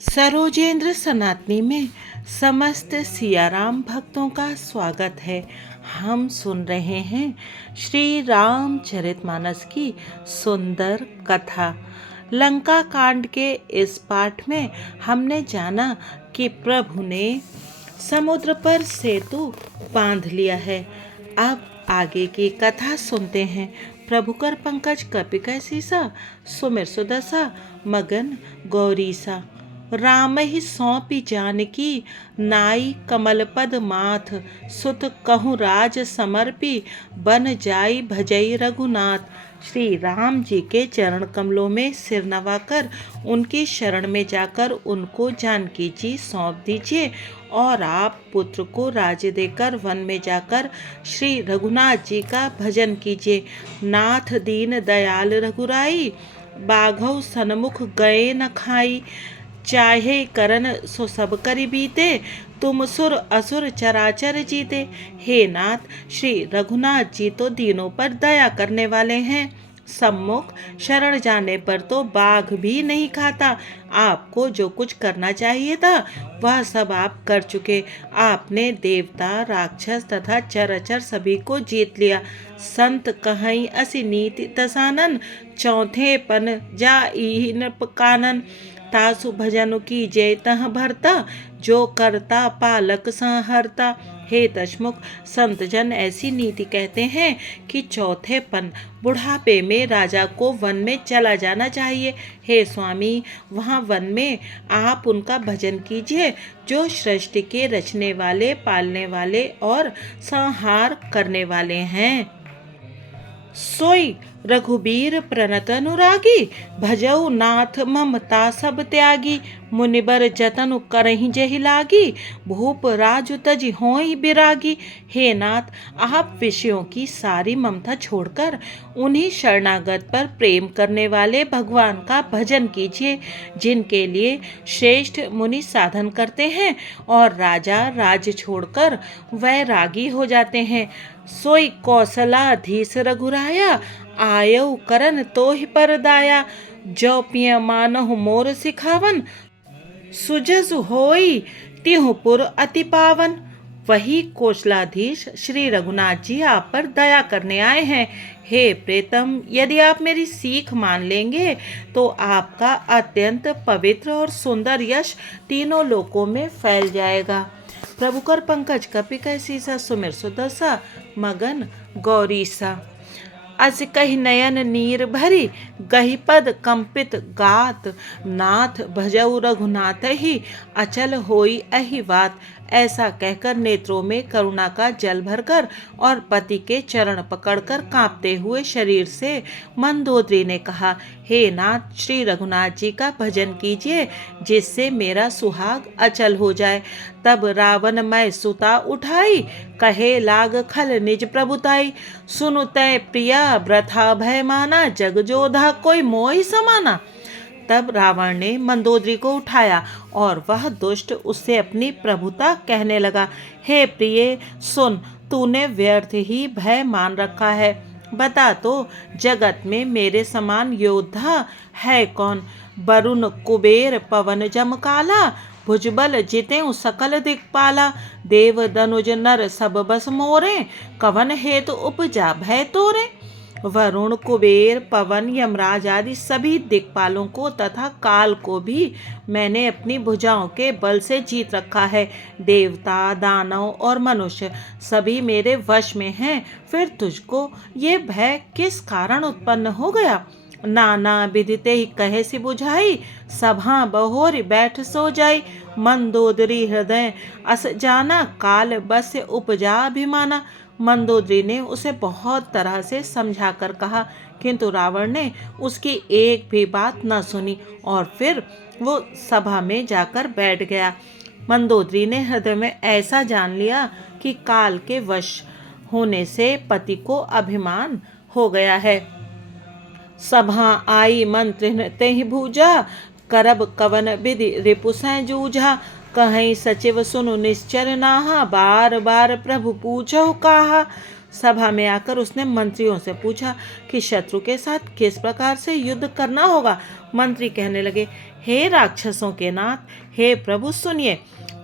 सरोजेंद्र सनातनी में समस्त सियाराम भक्तों का स्वागत है। हम सुन रहे हैं श्री रामचरितमानस की सुंदर कथा। लंका कांड के इस पाठ में हमने जाना कि प्रभु ने समुद्र पर सेतु बांध लिया है। अब आगे की कथा सुनते हैं। प्रभु कर पंकज कपिकै सीसा, सुमिर सुदशा मगन गौरीसा। राम ही सौंपी जानकी, नाई कमल पद माथ। सुत कहूँ राज समर्पी, बन जाई भजई रघुनाथ। श्री राम जी के चरण कमलों में सिर नवाकर उनकी शरण में जाकर उनको जानकी जी सौंप दीजिए और आप पुत्र को राज्य देकर वन में जाकर श्री रघुनाथ जी का भजन कीजिए। नाथ दीन दयाल रघुराई, बाघौ सनमुख गए न खाई। चाहे करन सो सब करि बीते, तुम सुर असुर चराचर जीते। हे नाथ, श्री रघुनाथ जी तो दीनों पर दया करने वाले हैं। सम्मुख शरण जाने पर तो बाघ भी नहीं खाता। आपको जो कुछ करना चाहिए था वह सब आप कर चुके। आपने देवता राक्षस तथा चराचर सभी को जीत लिया। संत कहीं असि नीति दसानन, चौथे पन जाई न कानन। तासु भजनु की जय तह भरता, जो करता पालक संहरता। हे दशमुख, संत जन ऐसी नीति कहते हैं कि चौथे पन बुढ़ापे में राजा को वन में चला जाना चाहिए। हे स्वामी, वहाँ वन में आप उनका भजन कीजिए जो सृष्टि के रचने वाले, पालने वाले और संहार करने वाले हैं। सोई रघुबीर प्रणत अनुरागी, भजऊ नाथ ममता सब त्यागी। मुनिबर जतन करहि जहि लागी, भूप राजु तजि होई बिरागी। हे नाथ, आप विषयों की सारी ममता छोड़कर उन्हीं शरणागत पर प्रेम करने वाले भगवान का भजन कीजिए, जिनके लिए श्रेष्ठ मुनि साधन करते हैं और राजा राज्य छोड़कर वैरागी हो जाते हैं। सोई कौशलाधीश रघुराया, आयऊ करन तोहि पर दाया। जो पिय मानहु मोर सिखावन, सुजस होई तिहु पुर अति पावन। वही कौशलाधीश श्री रघुनाथ जी आप पर दया करने आए हैं। हे प्रीतम, यदि आप मेरी सीख मान लेंगे तो आपका अत्यंत पवित्र और सुंदर यश तीनों लोकों में फैल जाएगा। प्रभु कर पंकज कपिकै सीसा, सुमिर सुदशा मगन गौरीसा। अस कहि नयन नीर भरी, गहि पद कंपित गात। नाथ भजऊ रघुनाथ ही, अचल होई अहि बात। ऐसा कहकर नेत्रों में करुणा का जल भरकर और पति के चरण पकड़कर कांपते हुए शरीर से मंदोदरी ने कहा, हे नाथ, श्री रघुनाथ जी का भजन कीजिए जिससे मेरा सुहाग अचल हो जाए। तब रावण मैं सुता उठाई, कहे लाग खल निज प्रभुताई। सुनु तै प्रिया व्रथा भय माना, जग जोधा कोई मोहि समाना। तब रावण ने मंदोदरी को उठाया और वह दुष्ट उससे अपनी प्रभुता कहने लगा। हे प्रिय, सुन, तूने व्यर्थ ही भय मान रखा है। बता तो, जगत में मेरे समान योद्धा है कौन? वरुण कुबेर पवन जम काला, भुजबल जितें सकल दिक्पाला। देव दनुज नर सब बस मोरे, कवन हेतु उपजा भय तोरे। वरुण कुबेर पवन यमराज आदि सभी दिक्पालों को तथा काल को भी मैंने अपनी भुजाओं के बल से जीत रखा है। देवता दानव और मनुष्य सभी मेरे वश में हैं। फिर तुझको ये भय किस कारण उत्पन्न हो गया? नाना विदिते ही कहे से बुझाई, सभा बहोरी बैठ सो जाई। मंदोदरी हृदय अस जाना, काल बस उपजा अभिमाना। मंदोदरी ने उसे बहुत तरह से समझा कर कहा, किंतु रावण ने उसकी एक भी बात न सुनी और फिर वो सभा में जाकर बैठ गया। मंदोदरी ने हृदय में ऐसा जान लिया कि काल के वश होने से पति को अभिमान हो गया है। सभा आई मंत्रिन तेहि भूजा, करब कवन विधि रिपुसै जूझा। कहीं सचिव सुनु निश्चर नाहा, बार बार प्रभु पूछहु काहा। सभा में आकर उसने मंत्रियों से पूछा कि शत्रु के साथ किस प्रकार से युद्ध करना होगा। मंत्री कहने लगे, हे राक्षसों के नाथ, हे प्रभु सुनिए,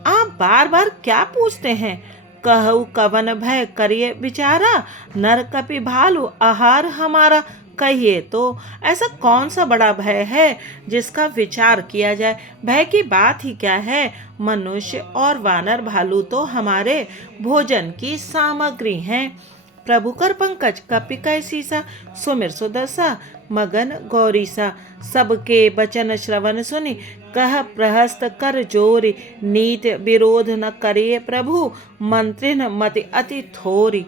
आप बार बार क्या पूछते हैं? कहु कवन भय करिए विचारा, नर कपि भालु आहार हमारा। कहिए तो ऐसा कौन सा बड़ा भय है जिसका विचार किया जाए? भय की बात ही क्या है? मनुष्य और वानर भालू तो हमारे भोजन की सामग्री हैं। प्रभु कर पंकज कपि कैसीसा, सुमिर सुदर्शा मगन गौरीसा। सबके वचन श्रवण सुनि कह प्रहस्त कर जोरी, नीत विरोध न करिए प्रभु, मंत्रिन मति अति थोरी।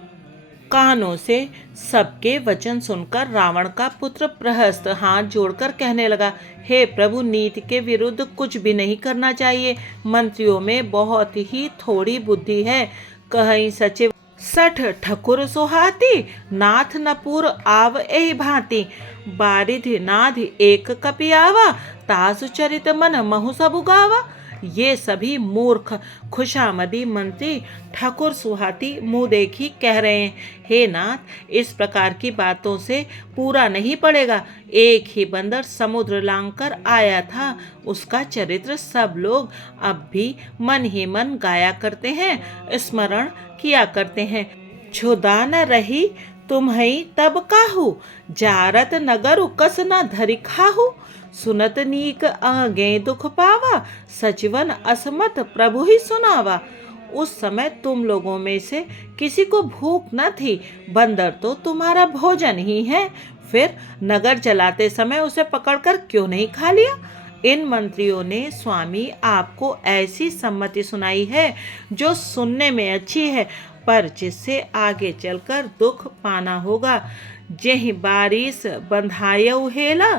कानों से सबके वचन सुनकर रावण का पुत्र प्रहस्त हाथ जोड़कर कहने लगा, हे प्रभु, नीति के विरुद्ध कुछ भी नहीं करना चाहिए। मंत्रियों में बहुत ही थोड़ी बुद्धि है। कहीं सचिव सठ ठकुर सोहाती, नाथ नपुर आव एहि भांति। बारिधि नाधि एक कपि आवा, तासु चरित मन महु सबु गावा। ये सभी मूर्ख खुशामदी मंत्री ठाकुर सुहाती मुंह देखी कह रहे हैं, हे नाथ, इस प्रकार की बातों से पूरा नहीं पड़ेगा। एक ही बंदर समुद्र लांघकर आया था, उसका चरित्र सब लोग अब भी मन ही मन गाया करते हैं, स्मरण किया करते हैं। क्षुदा न रही तुम्हई तब काहू, जारत नगर उकस न धरि खाहू। सुनत नीक आगे दुख पावा, सचिवन असमत प्रभु ही सुनावा। उस समय तुम लोगों में से किसी को भूख न थी, बंदर तो तुम्हारा भोजन ही है, फिर नगर चलाते समय उसे पकड़कर क्यों नहीं खा लिया? इन मंत्रियों ने स्वामी आपको ऐसी सम्मति सुनाई है जो सुनने में अच्छी है, पर जिससे आगे चलकर दुख पाना होगा। जेहि बारिश बंधायउ हेला,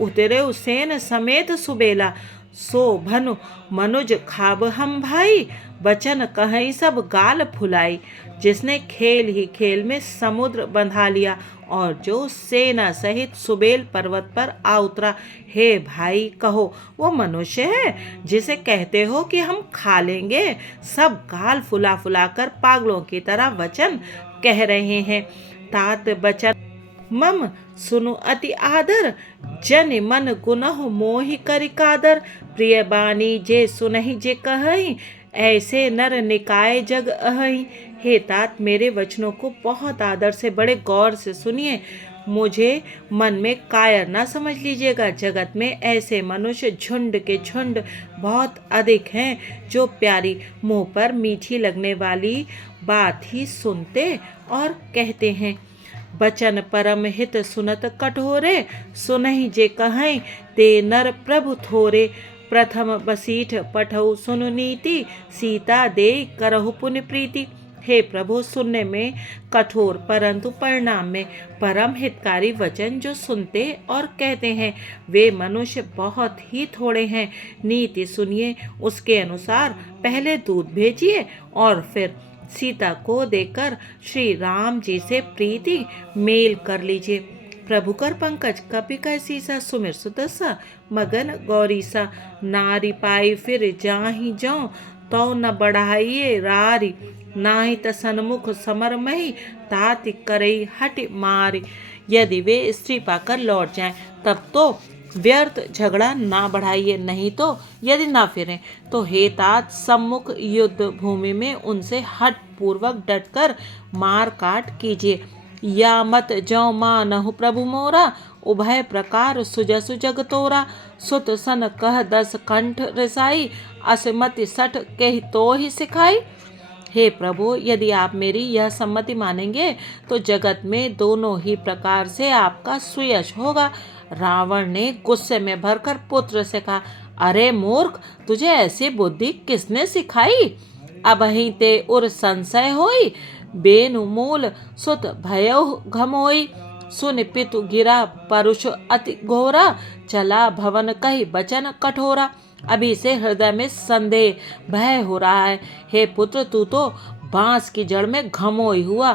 उतरे उसेन समेत सुबेला। सो भनु मनुज खाब हम भाई, बचन कहीं सब गाल फुलाई। जिसने खेल ही खेल में समुद्र बंधा लिया और जो सेना सहित सुबेल पर्वत पर आ उतरा, हे भाई कहो वो मनुष्य है जिसे कहते हो कि हम खा लेंगे? सब गाल फुला फुला कर पागलों की तरह वचन कह रहे हैं। तात बचन मम सुनु अति आदर, जन मन गुनहु मोहि करि कादर। प्रिय बानी जे सुनहि जे कहहि, ऐसे नर निकाय जग अहहि। हे तात, मेरे वचनों को बहुत आदर से बड़े गौर से सुनिए, मुझे मन में कायर ना समझ लीजिएगा। जगत में ऐसे मनुष्य झुंड के झुंड बहुत अधिक हैं जो प्यारी मुंह पर मीठी लगने वाली बात ही सुनते और कहते हैं। बचन परम हित सुनत कठोरे, सुनहि जे कहें ते नर प्रभु थोरे। प्रथम बसीठ पठऊ सुनु नीति, सीता दे करहु पुण्य प्रीति। हे प्रभु, सुनने में कठोर परंतु परिणाम में परम हितकारी वचन जो सुनते और कहते हैं, वे मनुष्य बहुत ही थोड़े हैं। नीति सुनिए, उसके अनुसार पहले दूध भेजिए और फिर सीता को देकर श्री राम जी से प्रीति मेल कर लीजिए। प्रभु कर पंकज कपि कैसीसा, सुमिर सुदर्शा मगन गौरीसा। नारी पाई फिर जाहि जाऊं, तो न बढ़ाइए रारी। नाही त सन्मुख समर मही, ताति करई हट मारी। यदि वे स्त्री पाकर लौट जाएं तब तो व्यर्थ झगड़ा ना बढ़ाइए, नहीं तो यदि ना फिरें तो हे तात, सम्मुख युद्ध भूमि में उनसे हट पूर्वक डटकर मार काट कीजिए। या मत जौ मानहु प्रभु मोरा, उभय प्रकार सुजसु जग तोरा। सुत सन कह 10 कंठ रिसाई, असमति सठ कहि तो ही सिखाई। हे प्रभु, यदि आप मेरी यह सम्मति मानेंगे तो जगत में दोनों ही प्रकार से आपका सुयश होगा। रावण ने गुस्से में भरकर पुत्र से कहा, अरे मूर्ख, तुझे ऐसी बुद्धि किसने सिखाई? अबहि ते उर संशय होई, बेनु मूल सुत भयो घमोई। सुन पितु गिरा परुष अति घोरा, चला भवन कही बचन कठोरा। अभी से हृदय में संदेह भय हो रहा है। हे पुत्र, तू तो बांस की जड़ में घमोई हुआ,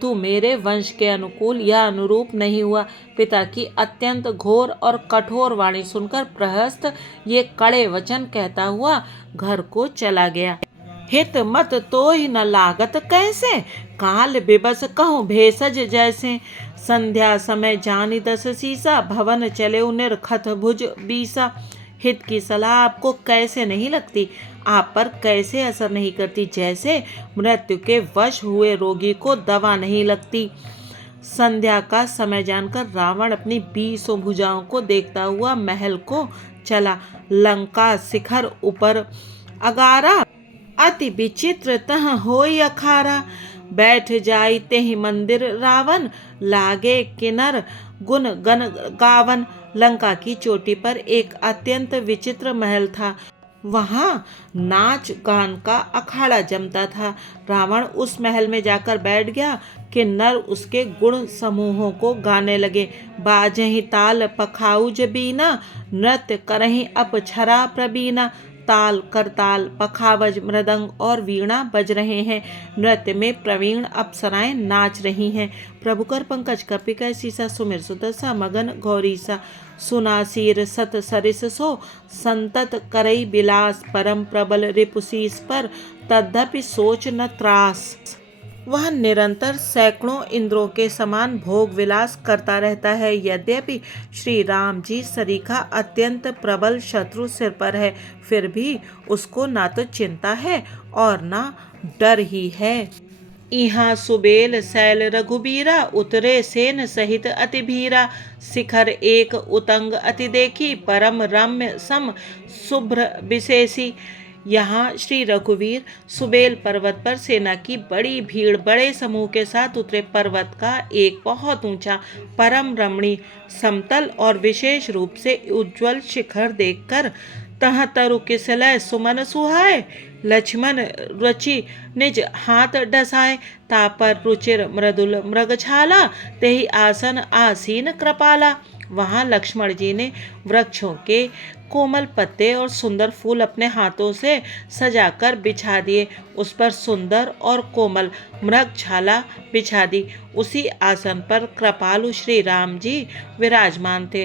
तू मेरे वंश के अनुकूल या अनुरूप नहीं हुआ। पिता की अत्यंत घोर और कठोर वाणी सुनकर प्रहस्त ये कड़े वचन कहता हुआ घर को चला गया। हित मत तो ही न लागत कैसे, काल बिबस कहूँ भेषज जैसे। संध्या समय जानी दस सीसा, भवन चले निर्खत भुज बीसा। हित की सलाह आपको कैसे नहीं लगती, आप पर कैसे असर नहीं करती, जैसे मृत्यु के वश हुए रोगी को दवा नहीं लगती। संध्या का समय जानकर रावण अपनी 20 भुजाओं को देखता हुआ महल को चला। लंका शिखर ऊपर अगारा, अति विचित्र तह होई अखारा। बैठ जाई तेहि मंदिर रावण, लागे किन्नर गुण गन गावन। लंका की चोटी पर एक अत्यंत विचित्र महल था। वहां नाच गान का अखाड़ा जमता था। रावण उस महल में जाकर बैठ गया। किन्नर उसके गुण समूहों को गाने लगे। बाजहि ताल पखाउज बीना, नृत्य करहि अपछरा प्रवीणा। ताल करताल पखावज मृदंग और वीणा बज रहे हैं। नृत्य में प्रवीण अप्सराएं नाच रही हैं। प्रभुकर पंकज कपिकै सीसा, सुमिर सुदसा मगन गौरीसा। सुनासीर सत सरिस सो, संतत करई बिलास। परम प्रबल रिपुशीस पर, तद्यपि सोच न त्रास। वह निरंतर सैकड़ों इंद्रों के समान भोग विलास करता रहता है। यद्यपि श्री राम जी सरीखा अत्यंत प्रबल शत्रु सिर पर है, फिर भी उसको ना तो चिंता है और ना डर ही है। इहाँ सुबेल शैल रघुबीरा, उतरे सेन सहित अति भीरा। शिखर एक उतंग अति देखी, परम रम्य सम शुभ्र विशेषी। यहाँ श्री रघुवीर सुबेल पर्वत पर सेना की बड़ी भीड़ बड़े समूह के साथ उतरे। पर्वत का एक बहुत ऊंचा परम रमणीय समतल और विशेष रूप से उज्ज्वल शिखर देखकर तह तरु किसलय सुमन सुहाए। लक्ष्मण रुचि निज हाथ डसाए, तापर रुचिर मृदुल मृगछाला। तेहि आसन आसीन कृपाला। वहां लक्ष्मण जी ने वृक्षों के कोमल पत्ते और सुंदर फूल अपने हाथों से सजाकर बिछा दिए। उस पर सुंदर और कोमल मृगछाला बिछा दी। उसी आसन पर कृपालु श्री राम जी विराजमान थे।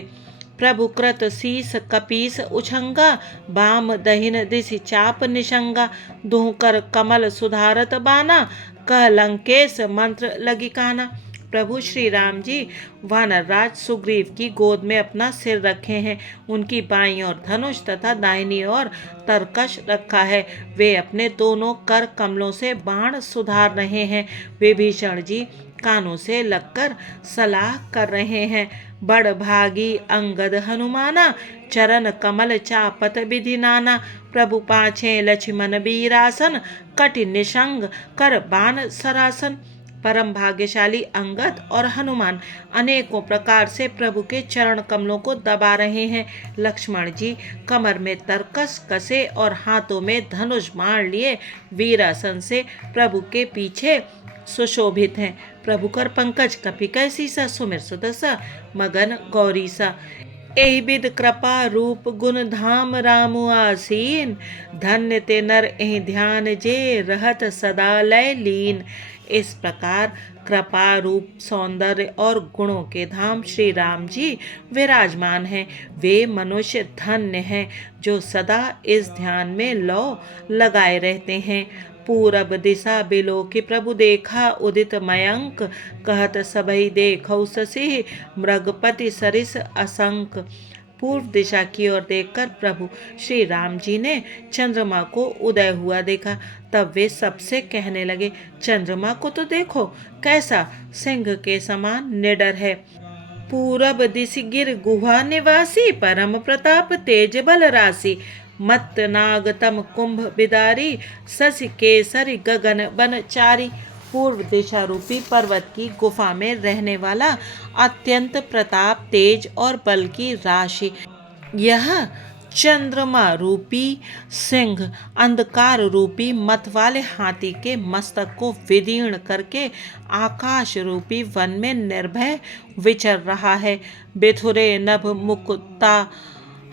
प्रभु कृत शीस कपीस उछंगा, बाम दहिन दिशि चाप निशंगा। दुहकर कमल सुधारत बाना, कह लंकेश मंत्र लगी काना। प्रभु श्री राम जी वानर राज सुग्रीव की गोद में अपना सिर रखे हैं। उनकी बाईं ओर धनुष तथा दाहिनी ओर तरकश रखा है। वे अपने दोनों कर कमलों से बाण सुधार रहे हैं। विभीषण जी कानों से लगकर सलाह कर रहे हैं। बड़ भागी अंगद हनुमाना, चरण कमल चापत विधि नाना। प्रभु पाछे लक्ष्मण वीरासन, कटि निशंग कर बाण सरासन। परम भाग्यशाली अंगद और हनुमान अनेकों प्रकार से प्रभु के चरण कमलों को दबा रहे हैं। लक्ष्मण जी कमर में तरकस कसे और हाथों में धनुष बाण लिए वीरासन से प्रभु के पीछे सुशोभित हैं। प्रभु कर पंकज कपिकै सीसा, सुमिर सुदसा मगन गौरीसा। एहि विध कृपा रूप गुण धाम रामु आसीन, धन्य ते नर एहि ध्यान जे रहत सदा लय लीन। इस प्रकार कृपा रूप सौंदर्य और गुणों के धाम श्री राम जी विराजमान हैं। वे मनुष्य धन्य हैं जो सदा इस ध्यान में लौ लगाए रहते हैं। पूरब दिशा बिलो कि प्रभु देखा उदित मयंक, कहत सबई देखौ शशि मृगपति सरिस असंक। पूर्व दिशा की ओर देखकर प्रभु श्री राम जी ने चंद्रमा को उदय हुआ देखा। तब वे सबसे कहने लगे, चंद्रमा को तो देखो कैसा सिंह के समान निडर है। पूरब दिशि गिर गुहा निवासी, परम प्रताप तेज बल राशि। मत्त नाग तम कुंभ बिदारी, शशि केसरी गगन बनचारी। पूर्व दिशा रूपी पर्वत की गुफा में रहने वाला अत्यंत प्रताप तेज और बल की राशि यह चंद्रमा रूपी सिंह अंधकार रूपी मत वाले हाथी के मस्तक को विदीर्ण करके आकाश रूपी वन में निर्भय विचर रहा है। बिथुरे नभ मुकुता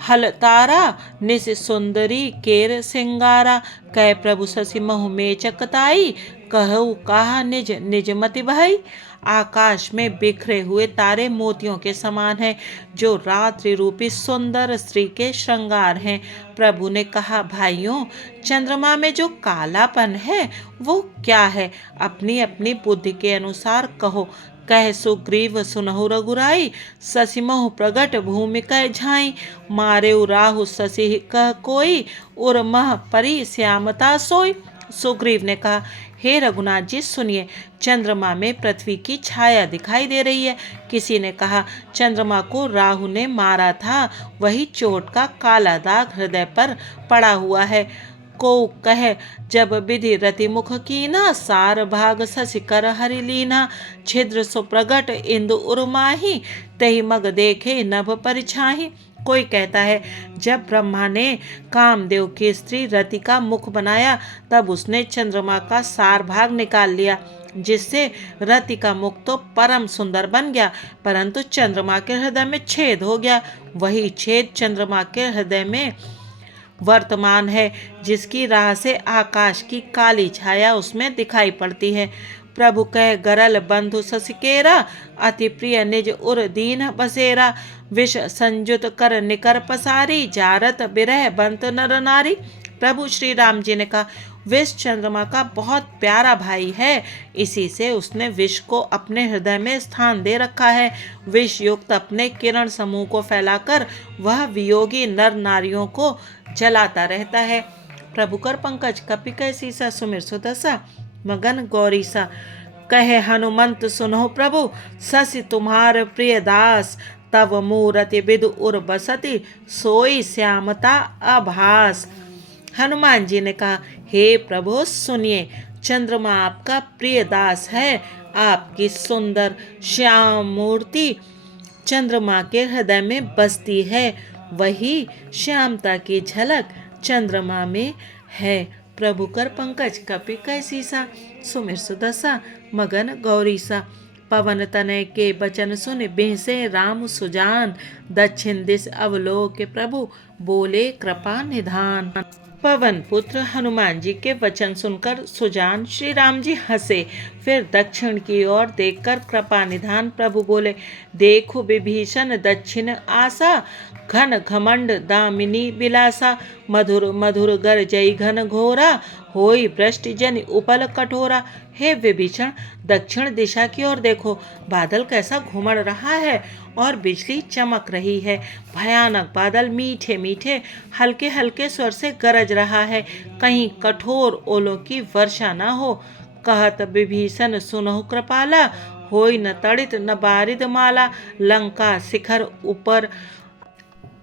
हलतारा, निस सुंदरी केर सिंगारा। कह प्रभु शशि महु में चकताई, कहु कहा निज निज मति भाई। आकाश में बिखरे हुए तारे मोतियों के समान हैं, जो रात्रि रूपी सुंदर स्त्री के श्रृंगार हैं। प्रभु ने कहा, भाइयों, चंद्रमा में जो कालापन है वो क्या है? अपनी अपनी बुद्धि के अनुसार कहो। कह सुग्रीव सुनहु रघुराई, ससिमोह प्रगट भूमि कह झाई। मारे राहु शशि कह कोई, उर मह परी श्यामता सोई। सुग्रीव ने कहा, हे रघुनाथ जी, सुनिए, चंद्रमा में पृथ्वी की छाया दिखाई दे रही है। किसी ने कहा, चंद्रमा को राहु ने मारा था, वही चोट का काला दाग हृदय पर पड़ा हुआ है। को कह, जब विधि रति मुख कीना, सार भाग शशि कर हरि लीना। छिद्र सुप्रगट इंदु उर्माही, तही मग देखे नभ परिछाही। कोई कहता है, जब ब्रह्मा ने कामदेव की स्त्री रति का मुख बनाया, तब उसने चंद्रमा का सार भाग निकाल लिया, जिससे रति का मुख तो परम सुंदर बन गया, परंतु चंद्रमा के हृदय में छेद हो गया। वही छेद चंद्रमा के हृदय में वर्तमान है, जिसकी राह से आकाश की काली छाया उसमें दिखाई पड़ती है। प्रभु कह, गरल बंधु ससिकेरा, अति प्रिय निज उर दीन बसेरा। विष संयुत कर निकर पसारी, जारत बिरह बंत नर नारी। प्रभु श्री राम जी ने कहा, विष चंद्रमा का बहुत प्यारा भाई है, इसी से उसने विष को अपने हृदय में स्थान दे रखा है। विष युक्त अपने किरण समूह को फैलाकर वह वियोगी नर नारियों को जलाता रहता है। प्रभु कर पंकज कपि कह सीसा, सुमिर सुदसा मगन गौरी सा। कहे हनुमंत सुनो प्रभु, शशि तुम्हार प्रिय दास। तब मूरति विदु उर बसति, सोई श्यामता आभास। हनुमान जी ने कहा, हे प्रभु सुनिए, चंद्रमा आपका प्रिय दास है। आपकी सुंदर श्याम मूर्ति चंद्रमा के हृदय में बसती है, वही श्यामता की झलक चंद्रमा में है। प्रभु कर पंकज कपि कह सीसा, सुमिर सुदसा मगन गौरी सा। पवन तनय के बचन सुन, बिहसे राम सुजान। दक्षिण दिश अवलोक प्रभु, बोले कृपा निधान। पवन पुत्र हनुमान जी के वचन सुनकर सुजान श्री राम जी हंसे। फिर दक्षिण की ओर देखकर कृपा निधान प्रभु बोले, देखो विभीषण दक्षिण आसा, घन घमंड दामिनी बिलासा। मधुर मधुर गरजई घन घोरा, होई वृष्टि जन उपल कठोरा। हे विभीषण, दक्षिण दिशा की ओर देखो, बादल कैसा घुमड़ रहा है और बिजली चमक रही है। भयानक बादल मीठे मीठे हल्के हल्के स्वर से गरज रहा है, कहीं कठोर ओलों की वर्षा न हो। कहत विभीषण सुनहु कृपाला, होई न तड़ित न बारिद माला। लंका शिखर ऊपर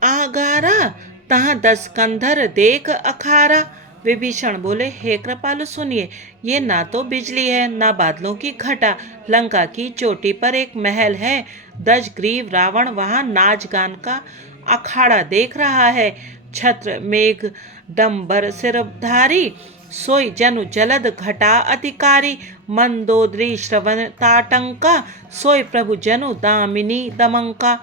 आगारा, तहाँ 10 कंधर देख अखारा। विभीषण बोले, हे कृपालु सुनिए, ये ना तो बिजली है ना बादलों की घटा। लंका की चोटी पर एक महल है, दशग्रीव रावण वहां नाच गान का अखाड़ा देख रहा है। छत्र मेघ डंबर सिरधारी, सोई जनु जलद घटा अधिकारी। मंदोदरी श्रवण ताटंका, सोई प्रभु जनु दामिनी दमंका।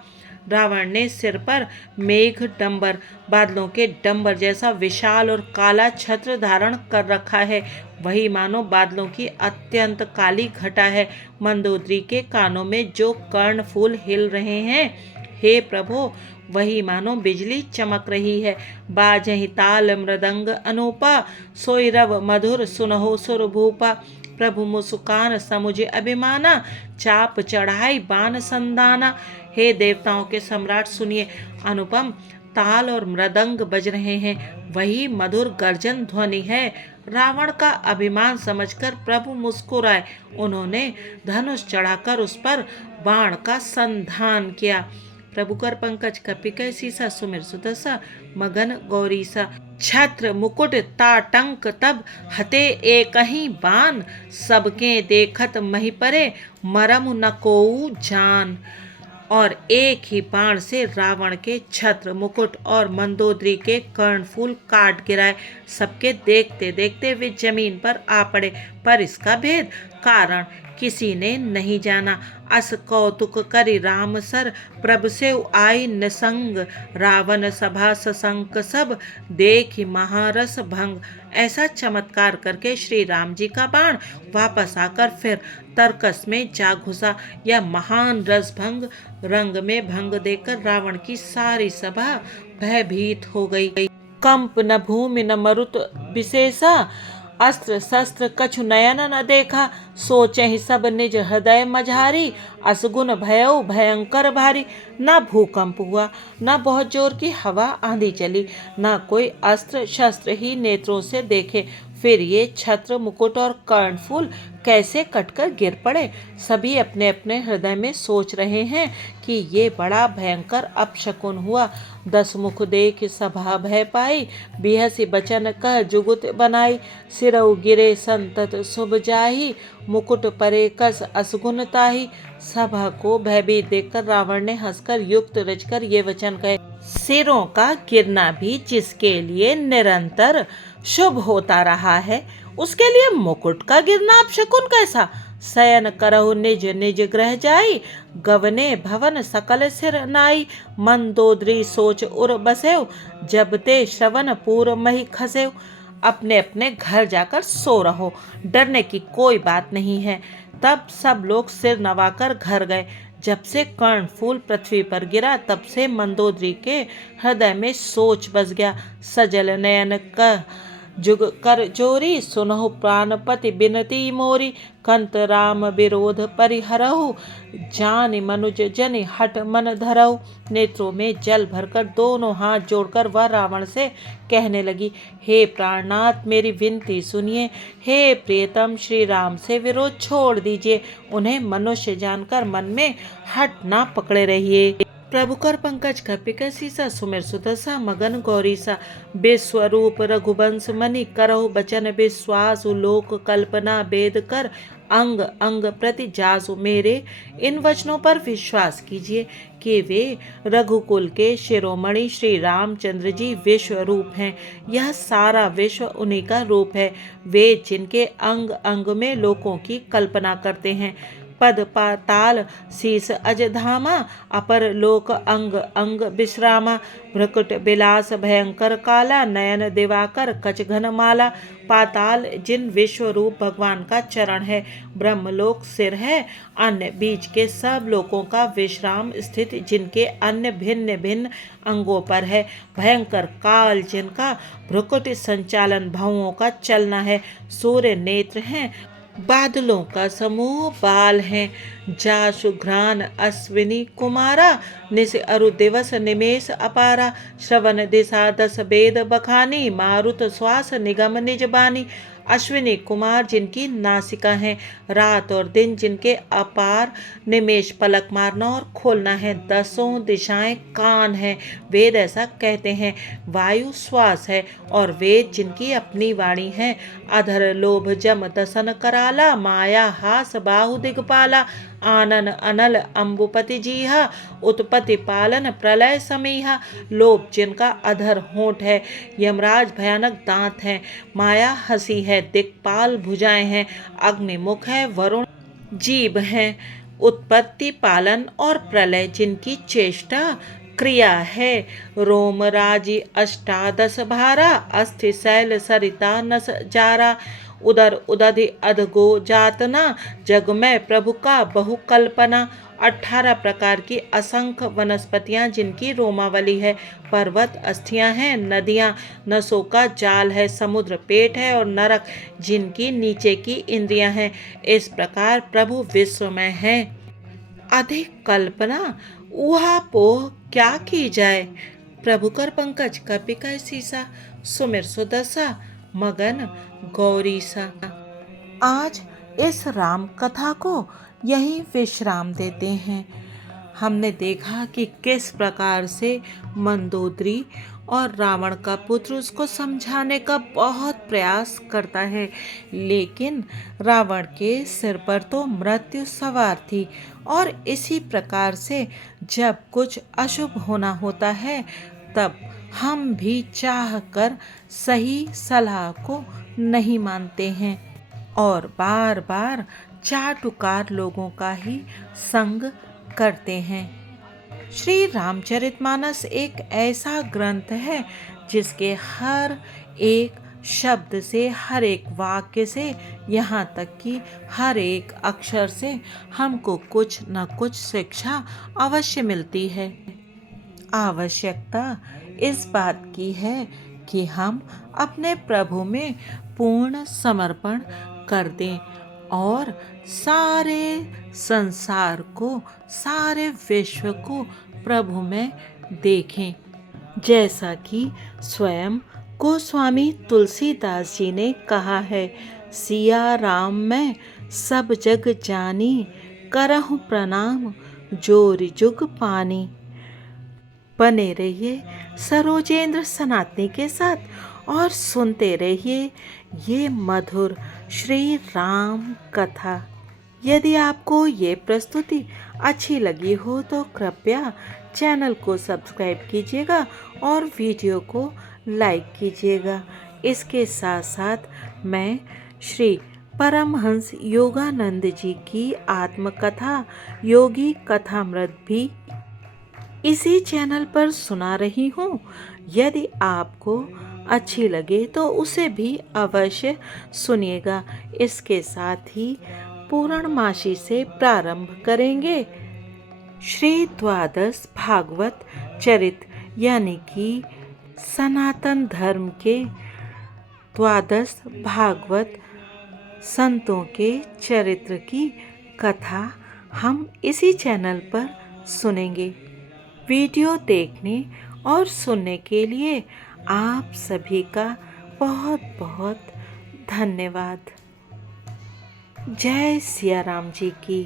रावण ने सिर पर मेघ डंबर, बादलों के डंबर जैसा विशाल और काला छत्र धारण कर रखा है, वही मानो बादलों की अत्यंत काली घटा है। मंदोदरी के कानों में जो कर्ण फूल हिल रहे हैं, हे प्रभु, वही मानो बिजली चमक रही है। बाजहि ताल मृदंग अनूपा, सोई रव मधुर सुनहो सुर भूपा। प्रभु मुस्कान समुझ अभिमाना, चाप चढ़ाई बान संदाना। हे देवताओं के सम्राट सुनिए, अनुपम ताल और मृदंग बज रहे हैं, वही मधुर गर्जन ध्वनि है। रावण का अभिमान समझकर प्रभु मुस्कुराए, उन्होंने धनुष चढ़ाकर उस पर बाण का संधान किया। प्रभु कर पंकज कपि कह सीसा, सुमिर सुदसा मगन गौरी सा। छत्र मुकुट ताटंक तब, हते एक ही बान। सबके देखत मही परे, मरम न कोऊ जान। और एक ही बाण से रावण के छत्र मुकुट और मंदोदरी के कर्णफूल काट गिराए। सबके देखते देखते वे जमीन पर आ पड़े, पर इसका भेद कारण किसी ने नहीं जाना। अस कौतुक करि राम सर, प्रभ से आई निसंग, रावण सभा सशंक सब, देखि महारस भंग। ऐसा चमत्कार करके श्री राम जी का बाण वापस आकर फिर तरकस में जा घुसा। यह महान रसभंग रंग में भंग देकर रावण की सारी सभा भयभीत हो गई। कंप न भूमि न मरुत विशेषा, अस्त्र शस्त्र कछु नयन न देखा, सोचे ही सब निज हृदय मझारी, असगुन भयउ भयंकर भारी। न भूकंप हुआ, न बहुत जोर की हवा आंधी चली, न कोई अस्त्र शस्त्र ही नेत्रों से देखे। फिर ये छत्र मुकुट और कर्णफूल कैसे कटकर गिर पड़े। सभी अपने अपने हृदय में सोच रहे हैं कि ये बड़ा भयंकर अपशकुन हुआ। 10 मुख देख सभा भय पाई, बिहसी बचन कह जुगुत बनाई। सिरऊ गिरे संतत शुभ जाही, मुकुट परे कस असगुन ताही। सभा को भयभीत देखकर रावण ने हंसकर युक्त रचकर ये वचन कहे, सिरों का गिरना भी जिसके लिए निरंतर शुभ होता रहा है, उसके लिए मुकुट का गिरना अपशकुन कैसा। शयन करहु निज निज ग्रह जाई, गवने भवन सकल सिर नाई। मंदोदरी सोच उर बसेव, जब ते श्रवण पूर मही खसेव। अपने अपने घर जाकर सो रहो, डरने की कोई बात नहीं है। तब सब लोग सिर नवाकर घर गए। जब से कर्णफूल पृथ्वी पर गिरा, तब से मंदोदरी के हृदय में सोच बस गया। सजल नयन कह जुग कर जोरी, सुनहु प्राणपति बिनती मोरी। कंत राम विरोध परिहरहु, जानि मनुज जनि हठ मन धरहु। नेत्रों में जल भरकर दोनों हाथ जोड़कर वह रावण से कहने लगी, हे प्राणनाथ मेरी विनती सुनिए। हे प्रियतम श्री राम से विरोध छोड़ दीजिए, उन्हें मनुष्य जानकर मन में हठ ना पकड़े रहिए। प्रभु कर पंकज कपिका सीसा, सुमिर सुदसा मगन गौरीसा। विश्वरूप रघुवंश मणि, करहु बचन विश्वास। लोक कल्पना वेद कर, अंग अंग प्रति जासु। मेरे इन वचनों पर विश्वास कीजिए कि वे रघुकुल के शिरोमणि श्री रामचंद्र जी विश्व रूप हैं। यह सारा विश्व उन्हीं का रूप है। वे जिनके अंग अंग में लोकों की कल्पना करते हैं। पद पाताल शीस अजधामा, अपर लोक अंग अंग विश्रामा। भ्रकुट बिलास भयंकर काला, नयन दिवाकर कच घन माला। पाताल जिन विश्व रूप भगवान का चरण है, ब्रह्मलोक सिर है, अन्य बीच के सब लोकों का विश्राम स्थित जिनके अन्य भिन्न भिन्न अंगों पर है। भयंकर काल जिनका भ्रकुट संचालन भवों का चलना है। सूर्य नेत्र हैं, बादलों का समूह बाल हैं। जाशु घ्राण अश्विनी कुमारा, निस अरु दिवस निमेष अपारा। श्रवण दिशा 10 वेद बखानी, मारुत श्वास निगम निज बानी। अश्विनी कुमार जिनकी नासिका है, रात और दिन जिनके अपार, निमेष पलक मारना और खोलना है। 10 दिशाएं कान हैं, वेद ऐसा कहते हैं। वायु श्वास है और वेद जिनकी अपनी वाणी है। अधर लोभ जम दसन कराला, माया हास बाहु दिगपाला। आनन अनल अम्बुपति जीहा, उत्पत्ति पालन प्रलय समीहा। लोभ जिनका अधर होंठ है, यमराज भयानक दांत हैं। माया हंसी है, दिक्पाल भुजाएं हैं। अग्निमुख है, वरुण जीभ हैं। उत्पत्ति पालन और प्रलय जिनकी चेष्टा क्रिया है। रोमराजी अष्टादश भारा, अस्थि शैल सरिता नस जारा। उदर उदधि अधगो जातना, जग में प्रभु का बहु कल्पना। 18 प्रकार की असंख्य वनस्पतियां जिनकी रोमावली है। पर्वत अस्थियां हैं, नदियां नसों का जाल है। समुद्र पेट है और नरक जिनकी नीचे की इंद्रियां हैं। इस प्रकार प्रभु विश्वमय है। अधिक कल्पना ऊहापोह क्या की जाए। प्रभु कर पंकज कपिका सीसा, सुमिर सुदसा मगन गौरीसा। आज इस राम कथा को यही विश्राम देते हैं। हमने देखा कि किस प्रकार से मंदोदरी और रावण का पुत्र उसको समझाने का बहुत प्रयास करता है, लेकिन रावण के सिर पर तो मृत्यु सवार थी। और इसी प्रकार से जब कुछ अशुभ होना होता है, तब हम भी चाह कर सही सलाह को नहीं मानते हैं और बार बार चाटुकार लोगों का ही संग करते हैं। श्री रामचरितमानस एक ऐसा ग्रंथ है जिसके हर एक शब्द से, हर एक वाक्य से, यहाँ तक कि हर एक अक्षर से हमको कुछ न कुछ शिक्षा अवश्य मिलती है। आवश्यकता इस बात की है कि हम अपने प्रभु में पूर्ण समर्पण कर दें और सारे संसार को, सारे विश्व को प्रभु में देखें। जैसा कि स्वयं गोस्वामी तुलसीदास जी ने कहा है, सिया राम मैं सब जग जानी, करहु प्रणाम जोरि जुग पानी। बने रहिए सरोजेंद्र सनातनी के साथ और सुनते रहिए ये मधुर श्री राम कथा। यदि आपको ये प्रस्तुति अच्छी लगी हो तो कृपया चैनल को सब्सक्राइब कीजिएगा और वीडियो को लाइक कीजिएगा। इसके साथ साथ मैं श्री परमहंस योगानंद जी की आत्मकथा योगी कथामृत भी इसी चैनल पर सुना रही हूँ। यदि आपको अच्छी लगे तो उसे भी अवश्य सुनिएगा। इसके साथ ही पूर्णमासी से प्रारंभ करेंगे। श्री द्वादश भागवत चरित यानी कि सनातन धर्म के द्वादश भागवत संतों के चरित्र की कथा हम इसी चैनल पर सुनेंगे। वीडियो देखने और सुनने के लिए आप सभी का बहुत बहुत धन्यवाद। जय सिया राम जी की।